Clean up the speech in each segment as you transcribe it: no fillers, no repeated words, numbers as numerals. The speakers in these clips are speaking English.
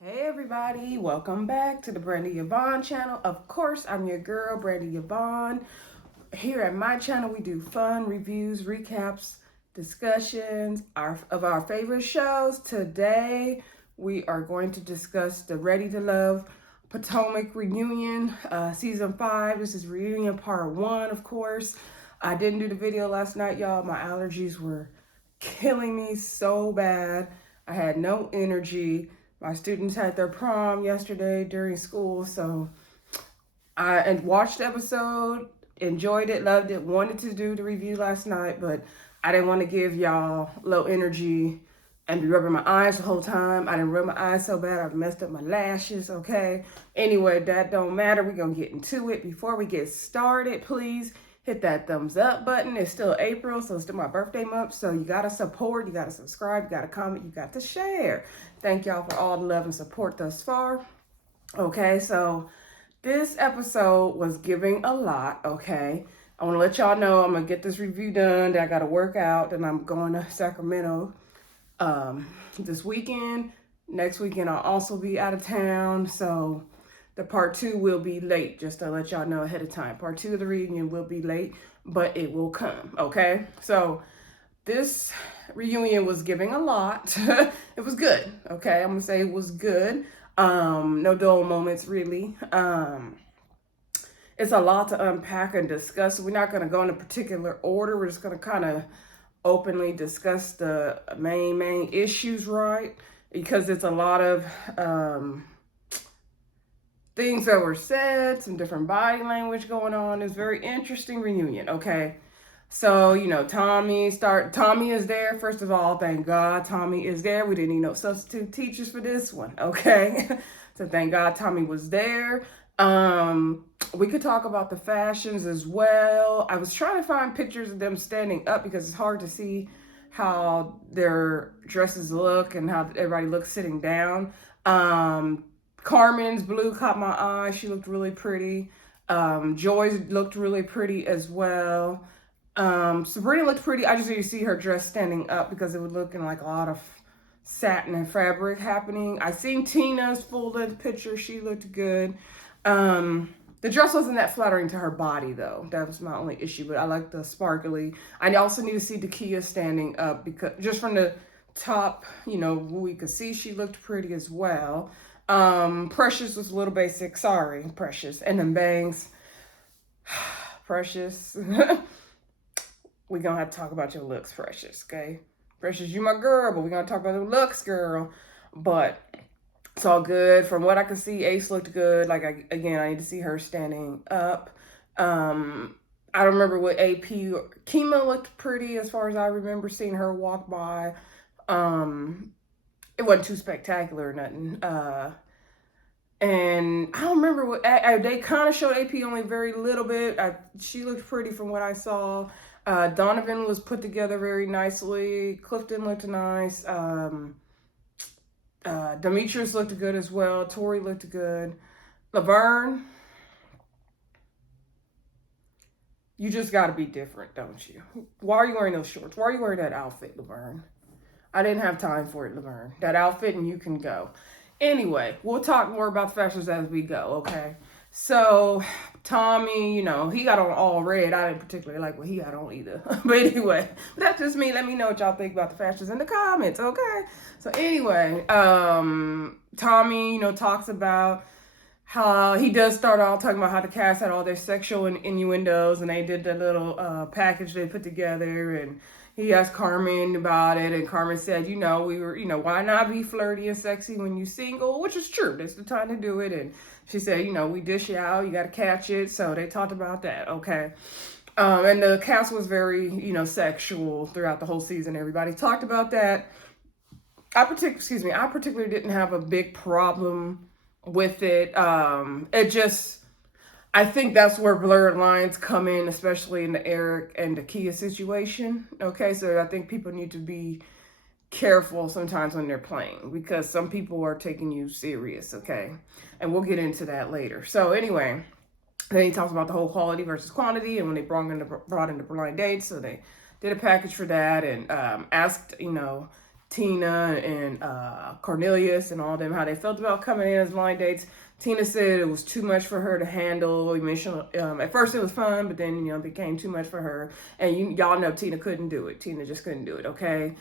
Hey everybody, welcome back to the Brandy Yvonne channel. Of course, I'm your girl, Brandy Yvonne. Here at my channel, we do fun reviews, recaps, discussions of our favorite shows. Today, we are going to discuss the Ready to Love Potomac reunion, season 5. This is reunion part 1, of course. I didn't do the video last night, y'all. My allergies were killing me so bad. I had no energy. My students had their prom yesterday during school, so I watched the episode, enjoyed it, loved it, wanted to do the review last night, but I didn't want to give y'all low energy and be rubbing my eyes the whole time. I didn't rub my eyes so bad I messed up my lashes, okay? Anyway, that don't matter. We're going to get into it. Before we get started, please hit that thumbs up button. It's still April, so it's still my birthday month. So you got to support, you got to subscribe, you got to comment, you got to share. Thank y'all for all the love and support thus far. Okay, so this episode was giving a lot, okay? I want to let y'all know I'm going to get this review done. That I got to work out, and I'm going to Sacramento this weekend. Next weekend, I'll also be out of town, so the part 2 will be late, just to let y'all know ahead of time. Part 2 of the reunion will be late, but it will come, okay? So this reunion was giving a lot. It was good, okay? I'm gonna say it was good. No dull moments, really. It's a lot to unpack and discuss. We're not gonna go in a particular order. We're just gonna kind of openly discuss the main issues, right? Because it's a lot of things that were said, some different body language going on. It's very interesting reunion, okay? So, you know, Tommy is there. First of all, thank God Tommy is there. We didn't need no substitute teachers for this one, okay? So thank God Tommy was there. We could talk about the fashions as well. I was trying to find pictures of them standing up because it's hard to see how their dresses look and how everybody looks sitting down. Carmen's blue caught my eye. She looked really pretty. Joy's looked really pretty as well. Sabrina looked pretty. I just need to see her dress standing up because it was looking like a lot of satin and fabric happening. I seen Tina's full length picture. She looked good. The dress wasn't that flattering to her body though. That was my only issue, but I like the sparkly. I also need to see Dakya standing up because just from the top, you know, we could see she looked pretty as well. Precious was a little basic. Sorry, Precious. And then bangs. Precious. We're gonna have to talk about your looks, Precious, okay? Precious, you my girl, but we're gonna talk about the looks, girl. But it's all good. From what I could see, Ace looked good. Like, I need to see her standing up. I don't remember what AP, Kima looked pretty as far as I remember seeing her walk by. It wasn't too spectacular or nothing. And I don't remember what, they kind of showed AP only very little bit. She looked pretty from what I saw. Donovan was put together very nicely. Clifton looked nice. Demetrius looked good as well. Tori looked good. Laverne, you just got to be different, don't you? Why are you wearing those shorts? Why are you wearing that outfit, Laverne? I didn't have time for it, Laverne. That outfit and you can go. Anyway, we'll talk more about fashions as we go, okay? So, Tommy, you know, he got on all red. I didn't particularly like what he got on either. But anyway, that's just me. Let me know what y'all think about the fashions in the comments, okay? So anyway, Tommy, you know, talks about how he does start off talking about how the cast had all their sexual innuendos and they did the little package they put together, and he asked Carmen about it, and Carmen said, you know, we were, you know, why not be flirty and sexy when you're single? Which is true. That's the time to do it. And she said, you know, we dish you out. You got to catch it. So they talked about that. Okay. And the cast was very, you know, sexual throughout the whole season. Everybody talked about that. I particularly didn't have a big problem with it. I think that's where blurred lines come in, especially in the Eric and the Kia situation. Okay, so I think people need to be careful sometimes when they're playing because some people are taking you serious, okay? And we'll get into that later. So anyway, then he talks about the whole quality versus quantity and when they brought in the blind dates. So they did a package for that and asked, you know, Tina and Cornelius and all them, how they felt about coming in as blind dates. Tina said it was too much for her to handle. Emotional. At first it was fun, but then, it became too much for her. And y'all know Tina couldn't do it. Tina just couldn't do it, okay?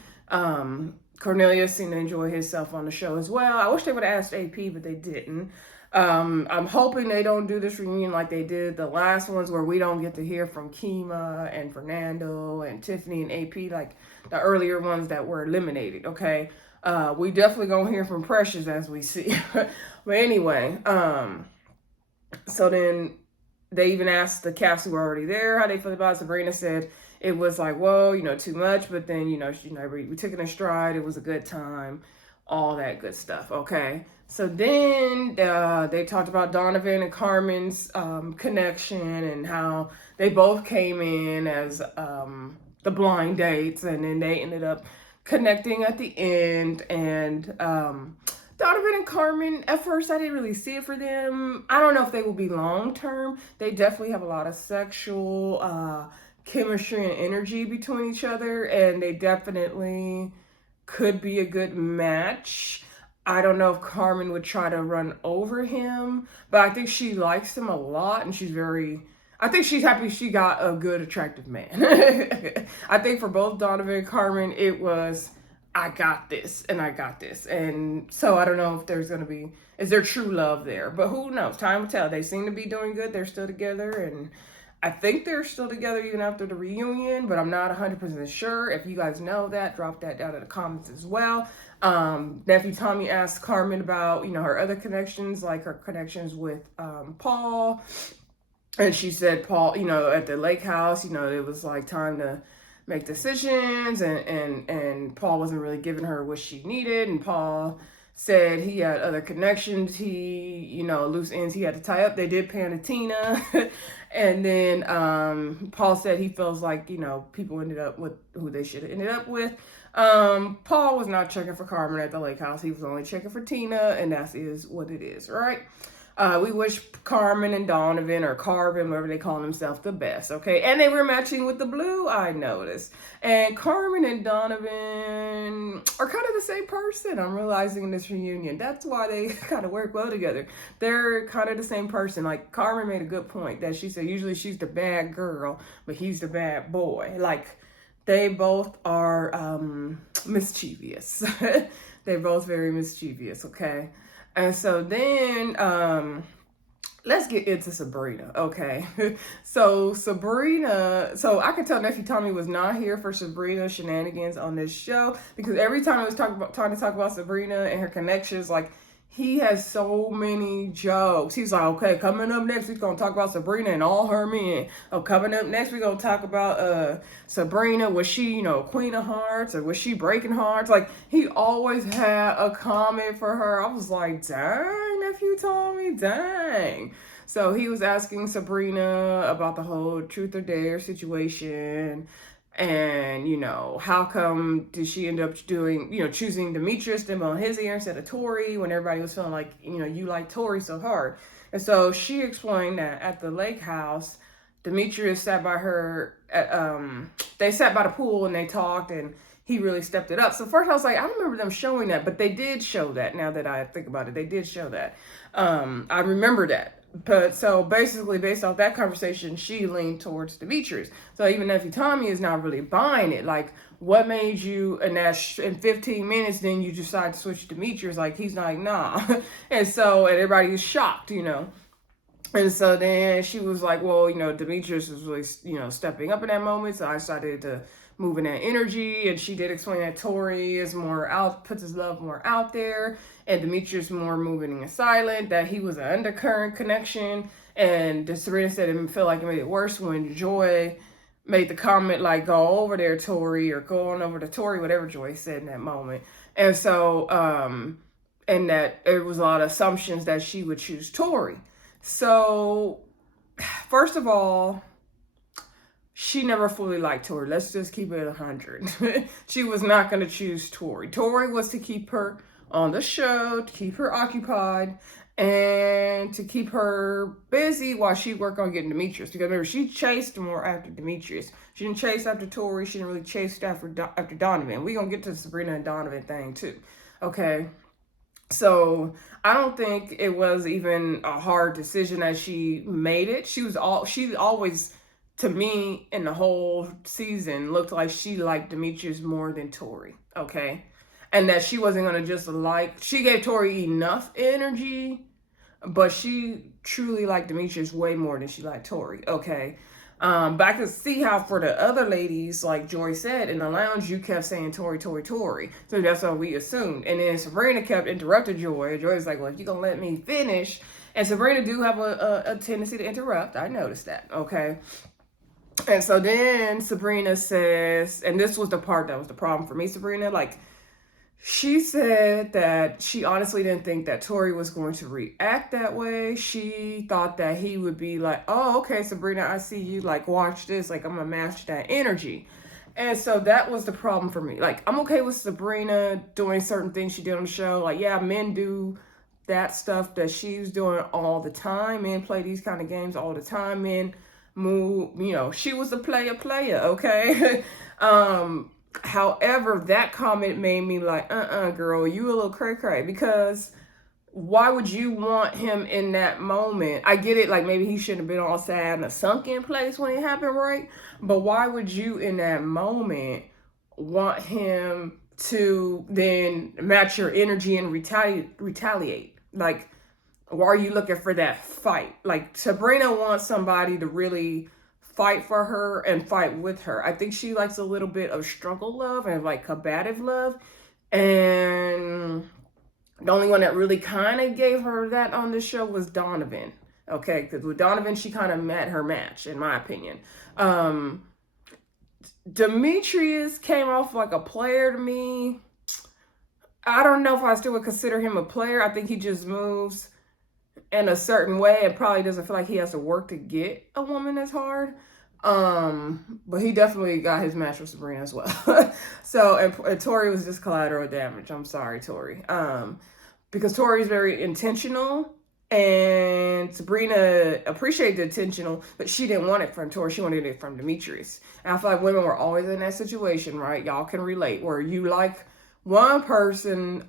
Cornelius seemed to enjoy himself on the show as well. I wish they would have asked AP, but they didn't. I'm hoping they don't do this reunion like they did the last ones, where we don't get to hear from Kima and Fernando and Tiffany and AP like the earlier ones that were eliminated, okay? We definitely gonna hear from Precious, as we see. But anyway, so then they even asked the cast who were already there how they felt about it. Sabrina said it was like, whoa, too much, but then, we took it in stride. It was a good time, all that good stuff, okay? So then they talked about Donovan and Carmen's connection, and how they both came in as the blind dates, and then they ended up connecting at the end. And Donovan and Carmen, at first I didn't really see it for them. I don't know if they will be long term. They definitely have a lot of sexual chemistry and energy between each other, and they definitely could be a good match. I don't know if Carmen would try to run over him, but I think she likes him a lot, and I think she's happy she got a good, attractive man. I think for both Donovan and Carmen, it was, I got this, and I got this. And so I don't know if is there true love there? But who knows? Time will tell. They seem to be doing good. They're still together, and I think they're still together even after the reunion, but I'm not 100% sure. If you guys know that, drop that down in the comments as well. Nephew Tommy asked Carmen about, her other connections, like her connections with Paul. And she said Paul, at the lake house, it was like time to make decisions, and Paul wasn't really giving her what she needed. And Paul said he had other connections. He, loose ends he had to tie up. They did pan to Tina. And then Paul said he feels like, people ended up with who they should have ended up with. Paul was not checking for Carmen at the lake house. He was only checking for Tina, and that is what it is, right? We wish Carmen and Donovan, or Carvin, whatever they call themselves, the best, okay? And they were matching with the blue, I noticed. And Carmen and Donovan are kind of the same person, I'm realizing, in this reunion. That's why they kind of work well together. They're kind of the same person. Like, Carmen made a good point that she said usually she's the bad girl, but he's the bad boy. Like, they both are mischievous. They're both very mischievous, okay? And so then, let's get into Sabrina, okay? So I could tell Nephew Tommy was not here for Sabrina shenanigans on this show, because every time I was trying to talk about Sabrina and her connections, like, he has so many jokes. He's like, okay, coming up next, we're going to talk about Sabrina and all her men. Oh, coming up next, we're going to talk about Sabrina. Was she, Queen of Hearts, or was she breaking hearts? Like, he always had a comment for her. I was like, dang, Nephew Tommy, dang. So he was asking Sabrina about the whole truth or dare situation. And, how come did she end up choosing Demetrius to on his ear instead of Tori, when everybody was feeling like, you like Tori so hard. And so she explained that at the lake house, Demetrius sat by her, they sat by the pool and they talked, and he really stepped it up. So first I was like, I don't remember them showing that, but they did show that. Now that I think about it, they did show that. I remember that. But so basically, based off that conversation, she leaned towards Demetrius. So even Nephew Tommy is not really buying it. Like, what made you, in 15 minutes, then you decide to switch to Demetrius? Like, he's like, nah. And everybody is shocked, And so then she was like, well, Demetrius was really, stepping up in that moment. So I decided to move in that energy. And she did explain that Tori is puts his love more out there. And Demetrius more moving and silent, that he was an undercurrent connection. And Sabrina said it felt like it made it worse when Joy made the comment, like, go over there, Tori, or go on over to Tori, whatever Joy said in that moment. And so, and that there was a lot of assumptions that she would choose Tori. So, first of all, she never fully liked Tori. Let's just keep it 100. She was not going to choose Tori. Tori was to keep her on the show, to keep her occupied. and to keep her busy while she worked on getting Demetrius. Because remember, she chased more after Demetrius. She didn't chase after Tori. She didn't really chase after Donovan. We're going to get to the Sabrina and Donovan thing too. Okay. So I don't think it was even a hard decision that she made it. She always, to me, in the whole season, looked like she liked Demetrius more than Tori. Okay. And that she wasn't going to just she gave Tori enough energy, but she truly liked Demetrius way more than she liked Tori. Okay. But I could see how for the other ladies, like Joy said, in the lounge, you kept saying Tori, Tori, Tori. So that's what we assumed. And then Sabrina kept interrupting Joy. Joy's like, well, if you're going to let me finish. And Sabrina do have a tendency to interrupt. I noticed that. Okay. And so then Sabrina says, and this was the part that was the problem for me, Sabrina, like, she said that she honestly didn't think that Tori was going to react that way. She thought that he would be like, oh, okay, Sabrina, I see you. Like, watch this. Like, I'm going to match that energy. And so that was the problem for me. Like, I'm okay with Sabrina doing certain things she did on the show. Like, yeah, men do that stuff that she's doing all the time. Men play these kind of games all the time. Men move, she was a player, okay? However, that comment made me like, girl, you a little cray-cray, because why would you want him in that moment? I get it, like maybe he shouldn't have been all sad in a sunken place when it happened, right? But why would you in that moment want him to then match your energy and retaliate? Like, why are you looking for that fight? Like, Sabrina wants somebody to really fight for her and fight with her. I think she likes a little bit of struggle love and like combative love. And the only one that really kind of gave her that on the show was Donovan. Okay, because with Donovan, she kind of met her match, in my opinion. Demetrius came off like a player to me. I don't know if I still would consider him a player. I think he just moves in a certain way and probably doesn't feel like he has to work to get a woman as hard. But he definitely got his match with Sabrina as well. So, and Tori was just collateral damage. I'm sorry, Tori. Because Tori is very intentional and Sabrina appreciated the intentional, but she didn't want it from Tori. She wanted it from Demetrius. And I feel like women were always in that situation, right? Y'all can relate, where you like one person,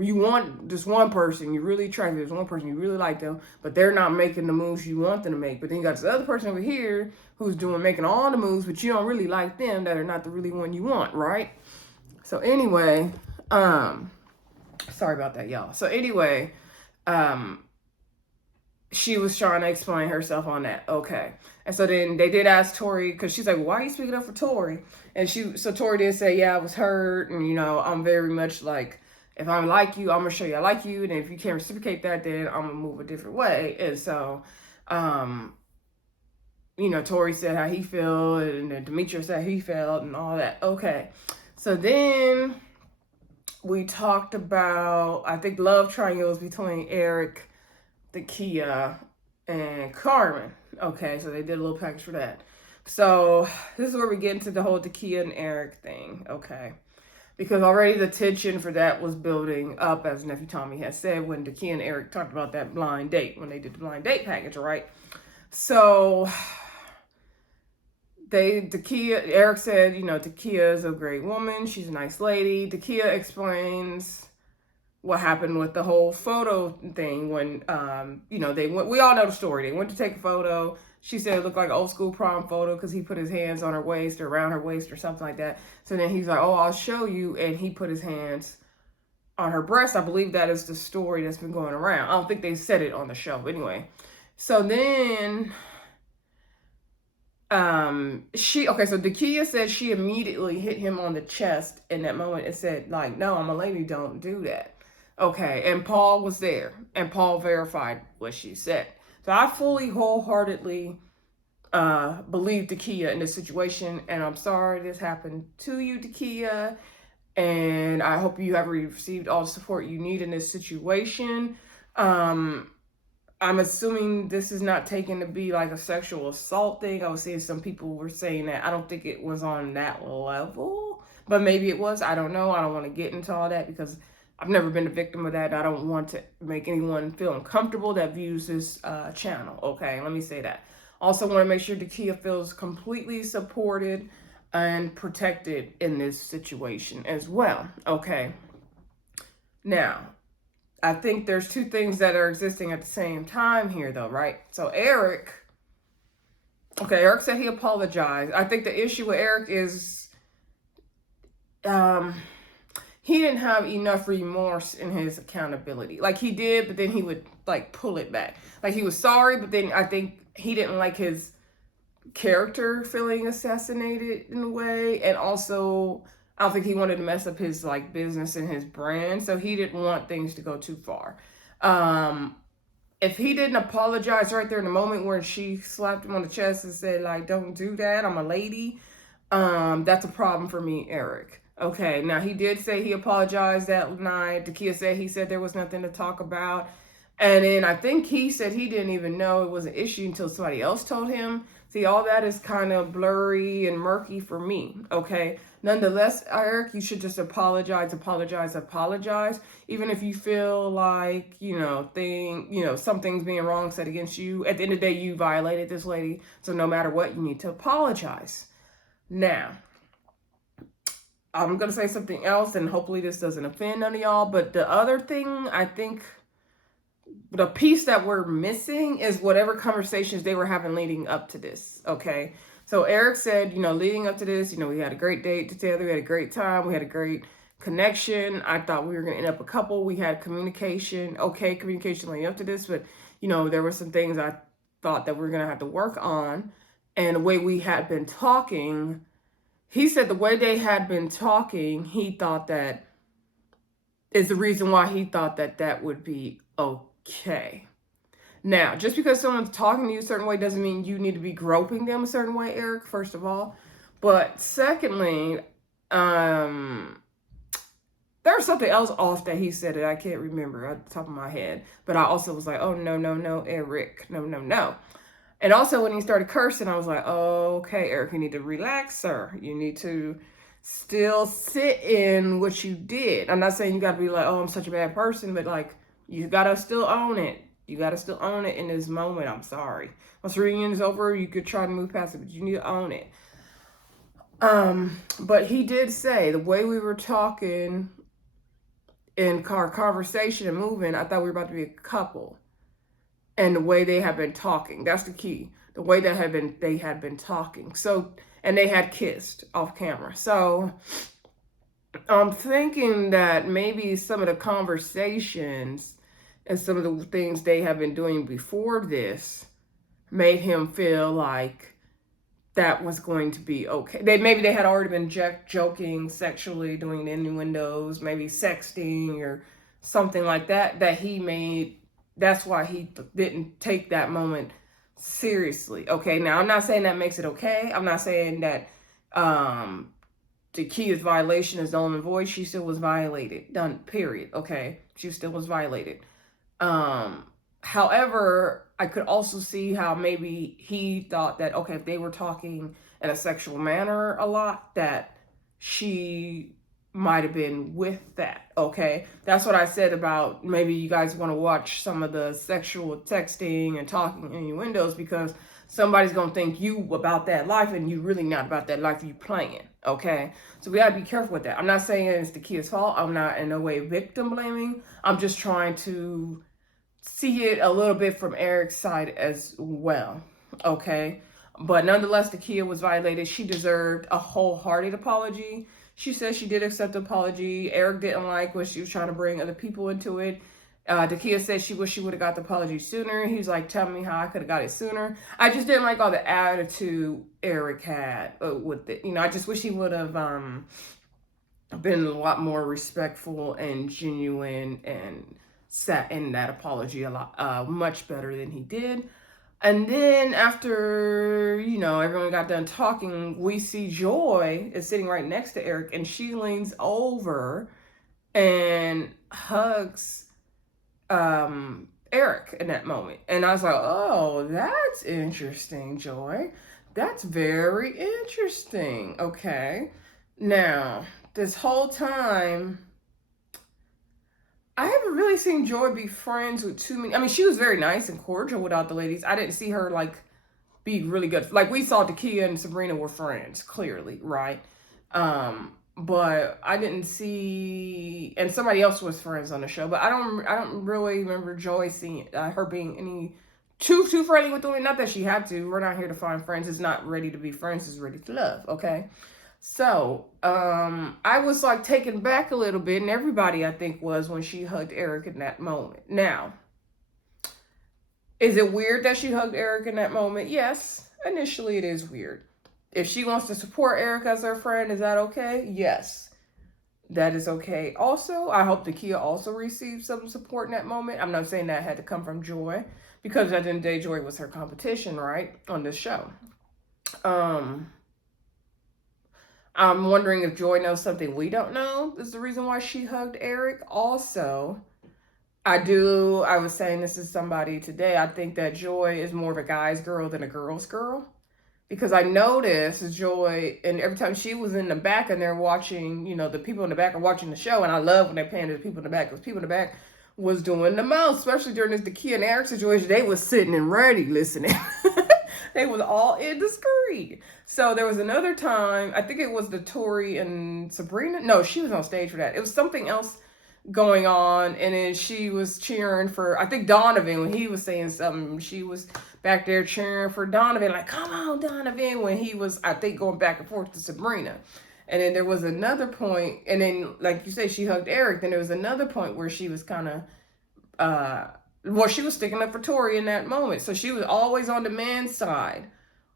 you want just one person, you really attracted, there's one person you really like them, but they're not making the moves you want them to make. But then you got this other person over here who's making all the moves, but you don't really like them, that are not the really one you want, right? So anyway, sorry about that, y'all. So anyway, she was trying to explain herself on that. Okay. And so then they did ask Tori, because she's like, why are you speaking up for Tori? And so Tori did say, yeah, I was hurt. And, I'm very much like, if I like you, I'm going to show you I like you. And if you can't reciprocate that, then I'm going to move a different way. And so, Tori said how he felt, and then Demetrius said how he felt and all that. Okay. So then we talked about, I think, love triangles between Eric, Dakya, and Carmen. Okay, so they did a little package for that. So this is where we get into the whole Dakya and Eric thing, okay? Because already the tension for that was building up, as Nephew Tommy has said, when Dakya and Eric talked about that blind date, when they did the blind date package, right? So Eric said, Dakya is a great woman. She's a nice lady. Dakya explains what happened with the whole photo thing when, they went, we all know the story. They went to take a photo. She said it looked like an old school prom photo because he put his hands on her waist or around her waist or something like that. So then he's like, oh, I'll show you. And he put his hands on her breast. I believe that is the story that's been going around. I don't think they said it on the show. But anyway, so then so Dakya said she immediately hit him on the chest in that moment and said, like, no, I'm a lady, don't do that. Okay, and Paul was there, and Paul verified what she said. So I fully, wholeheartedly believe Dakya in this situation, and I'm sorry this happened to you, Dakya, and I hope you have received all the support you need in this situation. I'm assuming this is not taken to be like a sexual assault thing. I was seeing some people were saying that. I don't think it was on that level, but maybe it was. I don't know. I don't want to get into all that because I've never been a victim of that. I don't want to make anyone feel uncomfortable that views this channel. Okay, let me say that. Also want to make sure Dakya feels completely supported and protected in this situation as well. Okay. Now, I think there's two things that are existing at the same time here, though, right? So Eric said he apologized. I think the issue with Eric is he didn't have enough remorse in his accountability. Like he did, but then he would like pull it back. Like he was sorry, but then I think he didn't like his character feeling assassinated in a way. And also, I don't think he wanted to mess up his like business and his brand. So he didn't want things to go too far. If he didn't apologize right there in the moment where she slapped him on the chest and said, like, don't do that, I'm a lady, that's a problem for me, Eric. Okay, now he did say he apologized that night. Dakya said he said there was nothing to talk about. And then I think he said he didn't even know it was an issue until somebody else told him. See, all that is kind of blurry and murky for me, okay? Nonetheless, Eric, you should just apologize. Even if you feel like, something's being wrong said against you. At the end of the day, you violated this lady. So no matter what, you need to apologize. Now, I'm going to say something else, and hopefully this doesn't offend none of y'all. But the other thing, I think, the piece that we're missing is whatever conversations they were having leading up to this, okay? So Eric said, leading up to this, we had a great date together. We had a great time. We had a great connection. I thought we were going to end up a couple. We had communication leading up to this. But, there were some things I thought that we were going to have to work on. And the way we had been talking, he said the way they had been talking, he thought that is the reason why he thought that that would be okay. Now, just because someone's talking to you a certain way doesn't mean you need to be groping them a certain way, Eric, first of all. But secondly, there's something else off that he said that I can't remember at the top of my head. But I also was like, oh, no, Eric, no. And also when he started cursing, I was like, oh, okay, Eric, you need to relax, sir. You need to still sit in what you did. I'm not saying you got to be like, oh, I'm such a bad person, but like, you got to still own it. You got to still own it in this moment. I'm sorry. Once the reunion is over, you could try to move past it, but you need to own it. But he did say the way we were talking in our conversation and moving, I thought we were about to be a couple. And the way they have been talking, that's the key. The way they had been talking. So, and they had kissed off camera. So I'm thinking that maybe some of the conversations and some of the things they have been doing before this made him feel like that was going to be okay. Maybe they had already been joking sexually, doing innuendos, maybe sexting or something like that, that's why he didn't take that moment seriously. Okay, now I'm not saying that makes it okay. I'm not saying that Dakya's violation is null and void. She still was violated. Done, period. Okay, she still was violated. However, I could also see how maybe he thought that, okay, if they were talking in a sexual manner a lot, that she might have been with that, okay? That's what I said about maybe you guys want to watch some of the sexual texting and talking innuendos because somebody's going to think you about that life and you really not about that life you playing, okay? So we got to be careful with that. I'm not saying it's the kid's fault. I'm not in no way victim blaming. I'm just trying to see it a little bit from Eric's side as well, okay? But nonetheless, Dakya was violated. She deserved a wholehearted apology. She said she did accept the apology. Eric didn't like when she was trying to bring other people into it. Dakya said she wished she would have got the apology sooner. He was like, tell me how I could have got it sooner. I just didn't like all the attitude Eric had with it. I just wish he would have been a lot more respectful and genuine and sat in that apology a lot much better than he did. And then after, everyone got done talking, we see Joy is sitting right next to Eric and she leans over and hugs Eric in that moment. And I was like, oh, that's interesting, Joy. That's very interesting. Okay. Now, this whole time, I haven't really seen Joy be friends with too many. I mean, she was very nice and cordial without the ladies. I didn't see her like be really good. Like we saw Dakya and Sabrina were friends, clearly, right? But I didn't see, and somebody else was friends on the show. But I don't really remember Joy seeing her being any too friendly with them. Not that she had to. We're not here to find friends. It's not ready to be friends. It's ready to love. Okay. So, I was like taken back a little bit, and everybody I think was when she hugged Eric in that moment. Now, is it weird that she hugged Eric in that moment? Yes, initially it is weird. If she wants to support Eric as her friend, is that okay? Yes, that is okay. Also, I hope Dakya also received some support in that moment. I'm not saying that had to come from Joy, because at the end of the day, Joy was her competition, right, on this show. I'm wondering if Joy knows something we don't know is the reason why she hugged Eric. Also, I was saying this to somebody today, I think that Joy is more of a guy's girl than a girl's girl. Because I noticed Joy, and every time she was in the back and they're watching, the people in the back are watching the show, and I love when they pan to the people in the back, because people in the back was doing the most, especially during this Dakya and Eric situation. They was sitting and ready listening. They was all in the screen. So there was another time, I think it was the Tori and Sabrina. No, she was on stage for that. It was something else going on, and then she was cheering for, I think, Donovan. When he was saying something, she was back there cheering for Donovan, like, come on, Donovan, when he was, I think, going back and forth to Sabrina. And then there was another point, and then, like you say, she hugged Eric. Then there was another point where she was kind of, she was sticking up for Tori in that moment. So she was always on the man's side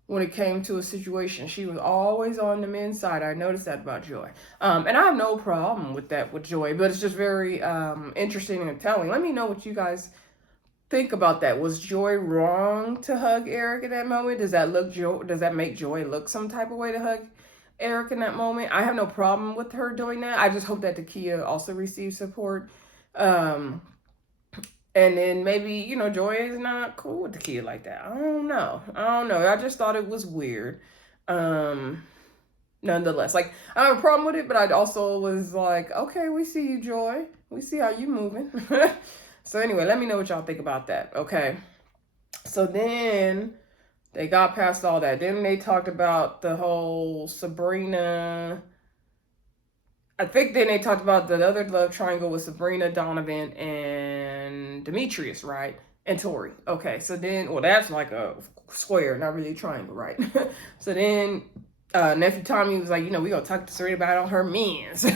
when it came to a situation. She was always on the men's side. I noticed that about Joy. And I have no problem with that with Joy, but it's just very interesting and telling. Let me know what you guys think about that. Was Joy wrong to hug Eric in that moment? Does that make Joy look some type of way to hug Eric in that moment? I have no problem with her doing that. I just hope that Dakya also receives support. And then maybe, Joy is not cool with the kid like that. I don't know. I just thought it was weird. Nonetheless, like, I have a problem with it, but I also was like, okay, we see you, Joy. We see how you moving. So anyway, let me know what y'all think about that. Okay. So then they got past all that. Then they talked about the whole Sabrina. I think then they talked about the other love triangle with Sabrina, Donovan, and Demetrius, right? And Tori. Okay, so then, well, that's like a square, not really a triangle, right? So then nephew Tommy was like, we gonna talk to Sabrina about all her mens.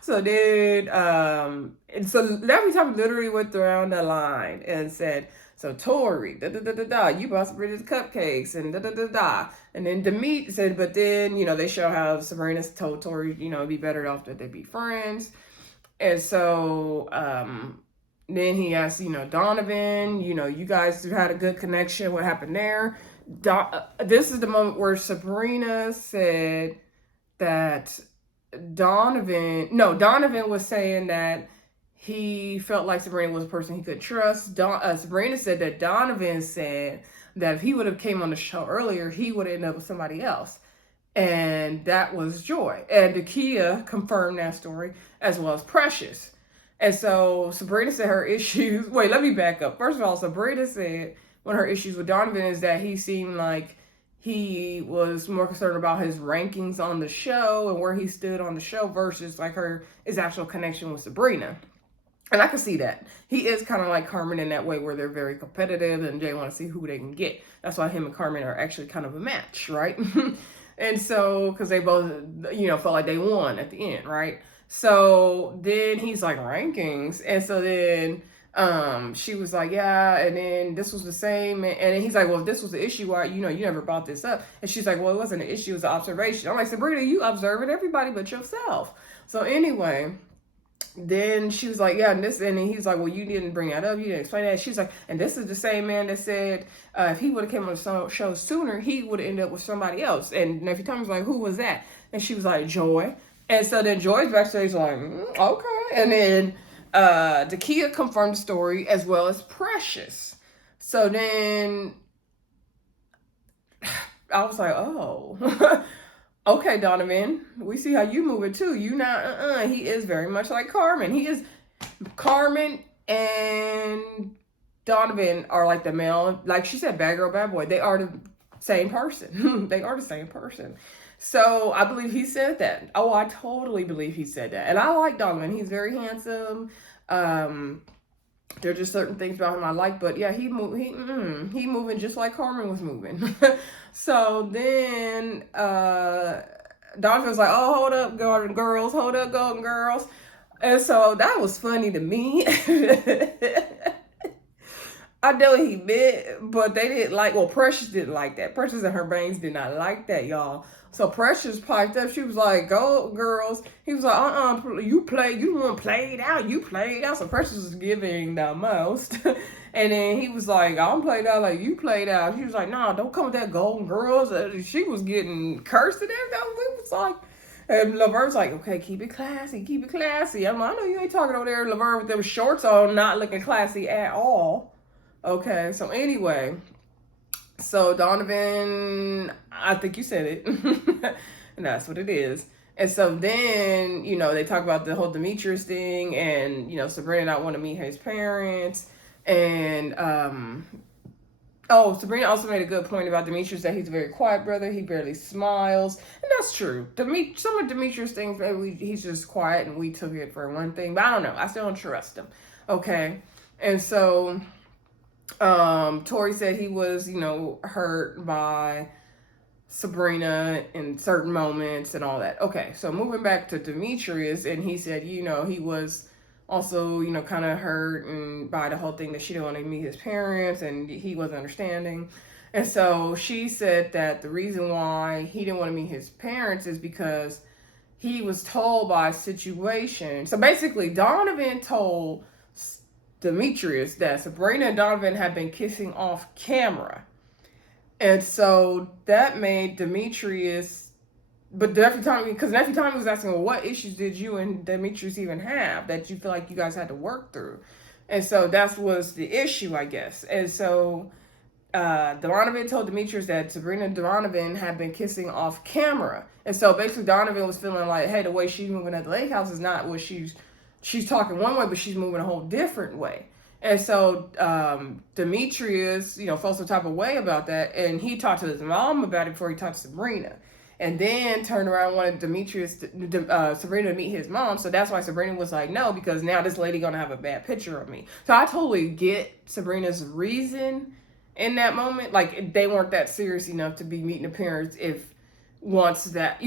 So then, and so nephew Tommy literally went around the line and said, so Tori, you bought Sabrina's cupcakes, and And then Demet said, but then, they show how Sabrina told Tori, it'd be better off that they be friends. And so then he asked, Donovan, you guys had a good connection. What happened there? This is the moment where Sabrina said that Donovan was saying that he felt like Sabrina was a person he could trust. Sabrina said that Donovan said that if he would have came on the show earlier, he would have ended up with somebody else. And that was Joy. And Dakya confirmed that story, as well as Precious. And so Sabrina said her issues... Wait, let me back up. First of all, Sabrina said one of her issues with Donovan is that he seemed like he was more concerned about his rankings on the show and where he stood on the show versus like his actual connection with Sabrina. And I can see that. He is kind of like Carmen in that way, where they're very competitive and they want to see who they can get. That's why him and Carmen are actually kind of a match, right? And so, because they both, felt like they won at the end, right? So then he's like, rankings. And so then she was like, yeah, and then this was the same. And then he's like, well, if this was the issue, why, you never brought this up. And she's like, well, it wasn't an issue, it was an observation. I'm like, Sabrina, you observing everybody but yourself. So anyway, then she was like, yeah, and then he's like, well, you didn't bring that up, you didn't explain that. She's like, and this is the same man that said if he would have came on the show sooner, he would have ended up with somebody else. And nephew Tom was like, who was that? And she was like, Joy. And so then Joy's backstage like, okay. And then Dakya confirmed the story, as well as Precious. So then I was like, oh. Okay, Donovan, we see how you move it too. You not, he is very much like Carmen. He is, Carmen and Donovan are like the male, like she said, bad girl, bad boy. They are the same person. They are the same person. So I believe he said that. Oh, I totally believe he said that. And I like Donovan. He's very handsome. There are just certain things about him I like, but yeah, he moving just like Carmen was moving. So then Donovan was like, "Oh, hold up, Golden Girls, hold up, Golden Girls," and so that was funny to me. I know he meant, but they didn't like. Well, Precious didn't like that. Precious and her brains did not like that, y'all. So Precious piped up. She was like, "Go, girls." He was like, you play. You want played out. You played out." So Precious was giving the most. And then he was like, "I'm played out like you played out." She was like, "Nah, don't come with that Golden Girls." She was getting cursed and everything. We was like, and Laverne's like, "Okay, keep it classy, keep it classy." I'm like, "I know you ain't talking over there, Laverne, with them shorts on, not looking classy at all." Okay, so anyway, so Donovan, I think you said it, and that's what it is. And so then, they talk about the whole Demetrius thing, and Sabrina not want to meet his parents, and Sabrina also made a good point about Demetrius, that he's a very quiet brother. He barely smiles, and that's true. Some of Demetrius things, maybe he's just quiet, and we took it for one thing, but I don't know. I still don't trust him. Okay, and so. Tori said he was, hurt by Sabrina in certain moments and all that. Okay, so moving back to Demetrius, and he said, he was also, kind of hurt and by the whole thing that she didn't want to meet his parents and he wasn't understanding. And so she said that the reason why he didn't want to meet his parents is because he was told by a situation. So basically, Donovan told Demetrius that Sabrina and Donovan had been kissing off camera. And so that made Demetrius, but every time he was asking, well, what issues did you and Demetrius even have that you feel like you guys had to work through? And so that was the issue, I guess. And so Donovan told Demetrius that Sabrina and Donovan had been kissing off camera. And so basically Donovan was feeling like, hey, the way she's moving at the lake house is not what she's talking one way, but she's moving a whole different way. And so Demetrius, felt some type of way about that. And he talked to his mom about it before he talked to Sabrina. And then turned around and wanted Sabrina to meet his mom. So that's why Sabrina was like, no, because now this lady going to have a bad picture of me. So I totally get Sabrina's reason in that moment. Like, they weren't that serious enough to be meeting the parents once that,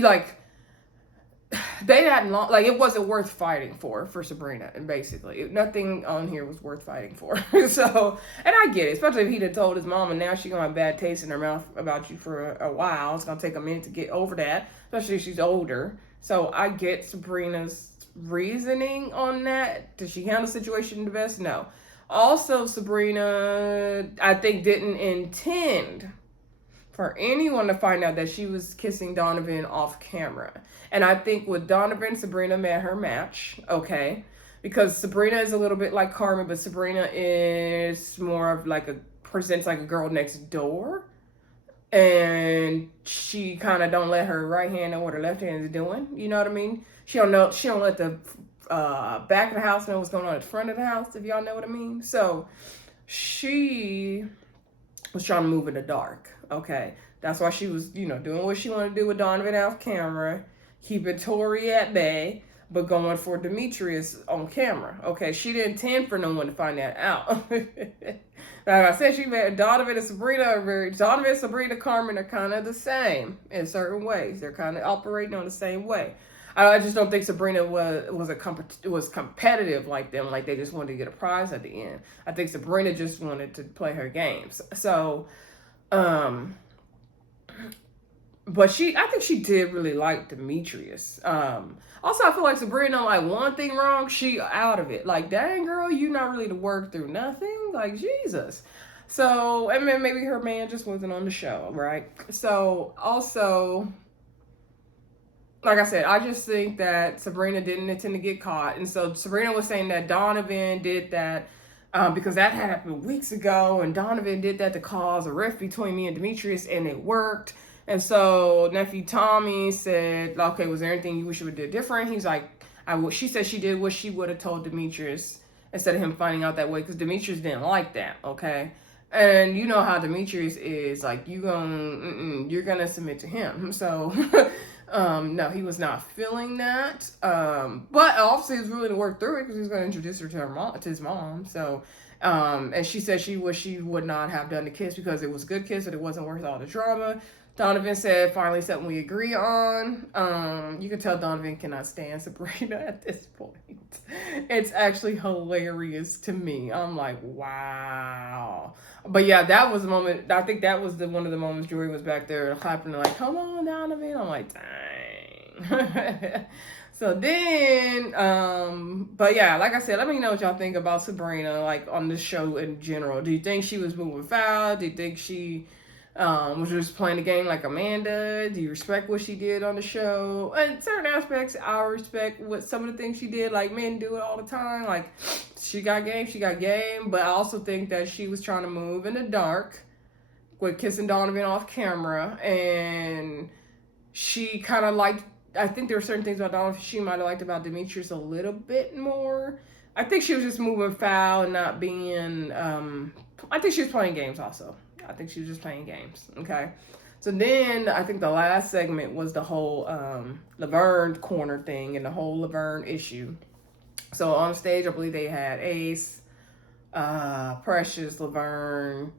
they hadn't it wasn't worth fighting for Sabrina, and basically nothing on here was worth fighting for. So, and I get it, especially if he'd have told his mom and now she's gonna have a bad taste in her mouth about you for a while. It's gonna take a minute to get over that, especially if she's older. So I get Sabrina's reasoning on that. Did she handle the situation the best? No. Also, Sabrina, I think, didn't intend for anyone to find out that she was kissing Donovan off camera. And I think with Donovan, Sabrina met her match, okay? Because Sabrina is a little bit like Carmen, but Sabrina is more of presents like a girl next door. And she kind of don't let her right hand know what her left hand is doing. You know what I mean? She don't let the back of the house know what's going on at the front of the house, if y'all know what I mean. So she was trying to move in the dark. Okay, that's why she was, doing what she wanted to do with Donovan off camera, keeping Tori at bay, but going for Demetrius on camera. Okay, she didn't intend for no one to find that out. Like I said, she met Donovan and Sabrina. Donovan and Sabrina Carmen are kind of the same in certain ways. They're kind of operating on the same way. I just don't think Sabrina was competitive like them. Like they just wanted to get a prize at the end. I think Sabrina just wanted to play her games. So. But I think she did really like Demetrius. Also, I feel like Sabrina don't like one thing wrong, she out of it. Like, dang girl, you not really to work through nothing. Like, Jesus. So, and then maybe her man just wasn't on the show, right? So, also, like I said, I just think that Sabrina didn't intend to get caught. And so Sabrina was saying that Donovan did that because that had happened weeks ago, and Donovan did that to cause a rift between me and Demetrius, and it worked. And so nephew Tommy said, okay, was there anything you wish you would do different? He's like, she said she did what she would have told Demetrius instead of him finding out that way, because Demetrius didn't like that, okay? And you know how Demetrius is, like, you're gonna submit to him. So, no, he was not feeling that. But obviously, he was willing to work through it because he was gonna introduce her to his mom. So, and she said she would not have done the kiss because it was a good kiss, but it wasn't worth all the drama. Donovan said, finally something we agree on. You can tell Donovan cannot stand Sabrina at this point. It's actually hilarious to me. I'm like, wow. But yeah, that was the moment. I think that was one of the moments Jory was back there clapping, like, come on, Donovan. I'm like, dang. So then, but yeah, like I said, let me know what y'all think about Sabrina, like, on the show in general. Do you think she was moving foul? Do you think she was just playing the game like Amanda? Do you respect what she did on the show? And certain aspects, I respect what some of the things she did. Like, men do it all the time. Like, she got game. But I also think that she was trying to move in the dark with kissing Donovan off camera. And she kind of liked, I think there were certain things about Donovan she might have liked about Demetrius a little bit more. I think she was just moving foul and not being, I think she was playing games also. I think she was just playing games, okay? So then I think the last segment was the whole Laverne corner thing and the whole Laverne issue. So on stage, I believe they had Ace, Precious, Laverne,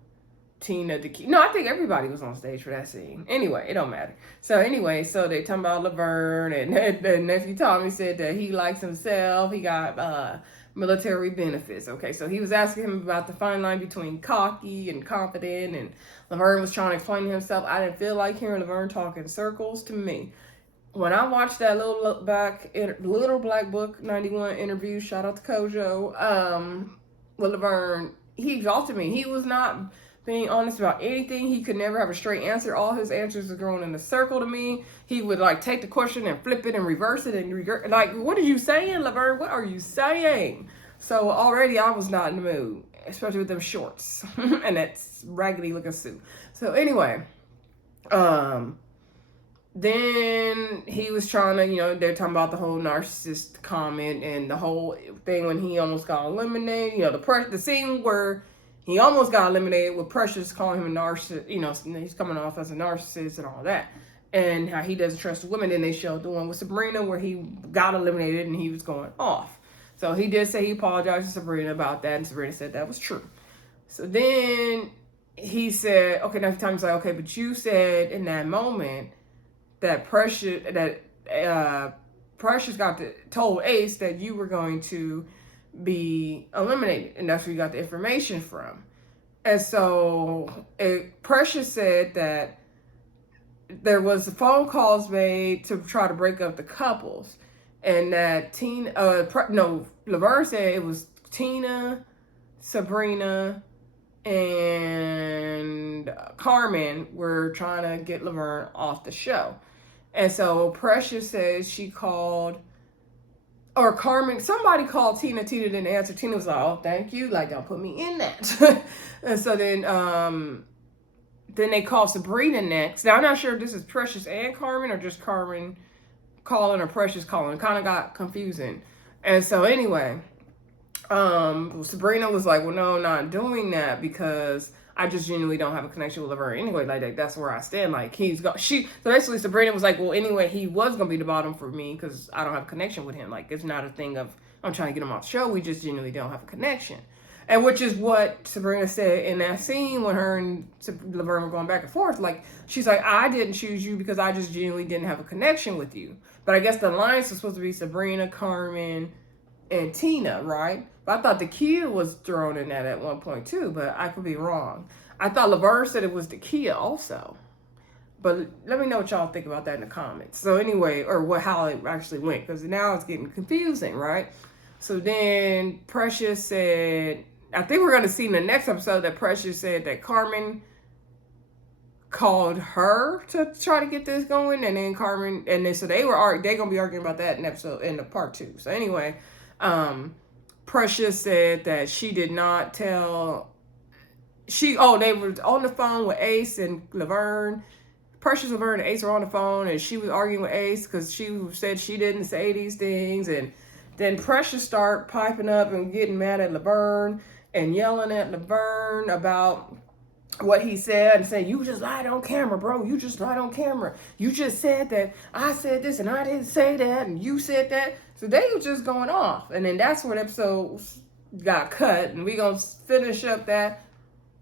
Tina, Dakya. No, I think everybody was on stage for that scene. Anyway, it don't matter. So anyway, so they talking about Laverne, and nephew Tommy said that he likes himself. He got military benefits. Okay, so he was asking him about the fine line between cocky and confident, and Laverne was trying to explain to himself. I didn't feel like hearing Laverne talk in circles to me. When I watched that Little Black Book 91 interview, shout out to Kojo, with Laverne, he exalted me. He was not being honest about anything. He could never have a straight answer. All his answers are going in a circle to me. He would like take the question and flip it and reverse it and like, what are you saying, Laverne? What are you saying? So already I was not in the mood, especially with them shorts and that raggedy looking suit. So anyway, then he was trying to, they're talking about the whole narcissist comment and the whole thing when he almost got eliminated. The scene where he almost got eliminated with Precious calling him a narcissist. He's coming off as a narcissist and all that. And how he doesn't trust women. Then they showed the one with Sabrina where he got eliminated and he was going off. So he did say he apologized to Sabrina about that. And Sabrina said that was true. So then he said, okay, now Tommy's like, okay, but you said in that moment that Precious told Ace that you were going to be eliminated, and that's where you got the information from. And so Precious said that there was phone calls made to try to break up the couples, and that Laverne said it was Tina, Sabrina, and Carmen were trying to get Laverne off the show. And so Precious says she called, or Carmen, somebody called Tina. Tina didn't answer. Tina was like, oh, thank you. Like, don't put me in that. And so then they called Sabrina next. Now, I'm not sure if this is Precious and Carmen or just Carmen calling or Precious calling. It kind of got confusing. And so anyway, Sabrina was like, well, no, I'm not doing that because I just genuinely don't have a connection with Laverne anyway. Like that's where I stand. Like so basically Sabrina was like, well, anyway, he was gonna be the bottom for me because I don't have a connection with him. Like it's not a thing of I'm trying to get him off the show. We just genuinely don't have a connection. And which is what Sabrina said in that scene when her and Laverne were going back and forth. Like she's like, I didn't choose you because I just genuinely didn't have a connection with you. But I guess the alliance was supposed to be Sabrina, Carmen, and Tina, right? But I thought Dakya was thrown in that at one point too, but I could be wrong. I thought Laverne said it was Dakya also. But let me know what y'all think about that in the comments. So anyway, or how it actually went, because now it's getting confusing, right? So then Precious said, I think we're going to see in the next episode that Precious said that Carmen called her to try to get this going, and then Carmen, and then so they're going to be arguing about that in the part 2. So anyway, Precious said that she did not tell, they were on the phone with Ace and Laverne. Precious, Laverne, and Ace were on the phone, and she was arguing with Ace because she said she didn't say these things, and Then Precious start piping up and getting mad at Laverne and yelling at Laverne about what he said and saying, you just lied on camera, bro. You just lied on camera. You just said that I said this and I didn't say that and you said that. So they were just going off. And then that's when episode got cut. And we going to finish up that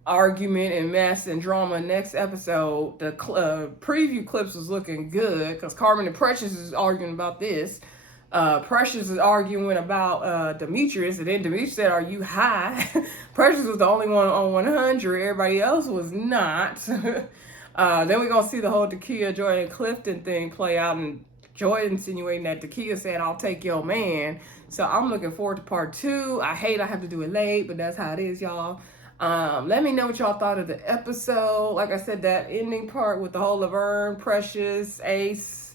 argument and mess and drama next episode. The preview clips was looking good because Carmen and Precious is arguing about this. Precious is arguing about Demetrius, and then Demetrius said, are you high? Precious was the only one on 100. Everybody else was not. Then we're going to see the whole Dakya, Joy, and Clifton thing play out, and Joy insinuating that Dakya said, I'll take your man. So I'm looking forward to part 2. I hate I have to do it late, but that's how it is, y'all. Let me know what y'all thought of the episode. Like I said, that ending part with the whole Laverne, Precious, Ace,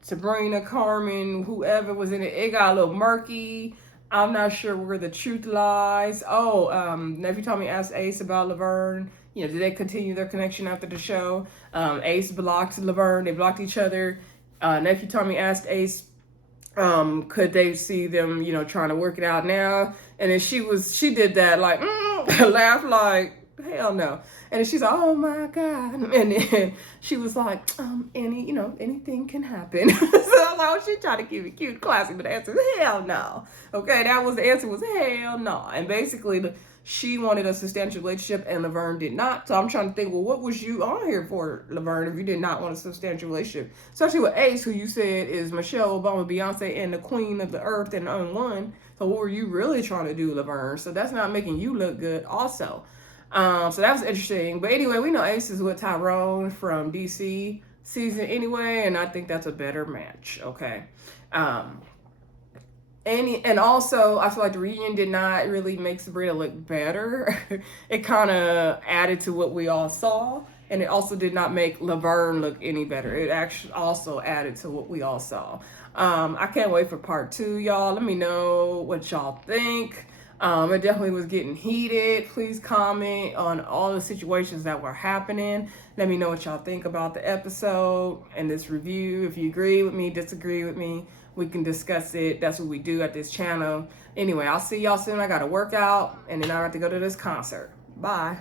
Sabrina, Carmen, whoever was in it, it got a little murky. I'm not sure where the truth lies. Nephew Tommy asked Ace about Laverne. Did they continue their connection after the show? Ace blocked Laverne. They blocked each other. Nephew Tommy asked Ace, could they see them, trying to work it out now? And then she did that like, laugh like, hell no. And then she's like, oh my God. And then she was like, anything can happen. So I was like, oh, she tried to keep it cute, classy, but the answer is hell no. Okay, the answer was hell no. And basically she wanted a substantial relationship and Laverne did not. So I'm trying to think, well, what was you on here for, Laverne, if you did not want a substantial relationship? Especially with Ace, who you said is Michelle Obama, Beyonce, and the queen of the earth and unwon. So what were you really trying to do, Laverne? So that's not making you look good also. So that was interesting. But anyway, we know Ace is with Tyrone from DC season anyway, and I think that's a better match. Okay. And also, I feel like the reunion did not really make Sabrina look better. It kind of added to what we all saw, and it also did not make Laverne look any better. It actually also added to what we all saw. I can't wait for part 2, y'all. Let me know what y'all think. It definitely was getting heated. Please comment on all the situations that were happening. Let me know what y'all think about the episode and this review. If you agree with me, disagree with me, we can discuss it. That's what we do at this channel. Anyway, I'll see y'all soon. I got to work out, and then I have to go to this concert. Bye.